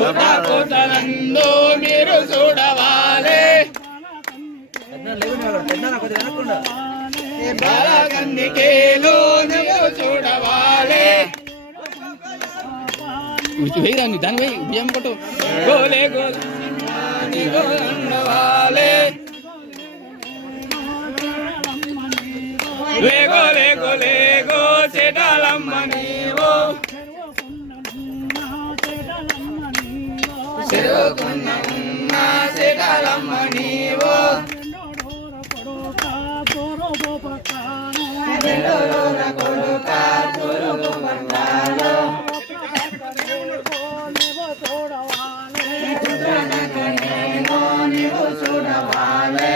చూడాలి మీరు చూడవాలి. బాలగంధికేలు నువ్వు చూడవాలి. వేయరాని దాని పోయి బియ్యం కొట్టు గోలే గోలే చెడలమ్మ నీవో చెరువుకున్న ఉన్న చెడలమ్మ నీవో చూడవాలి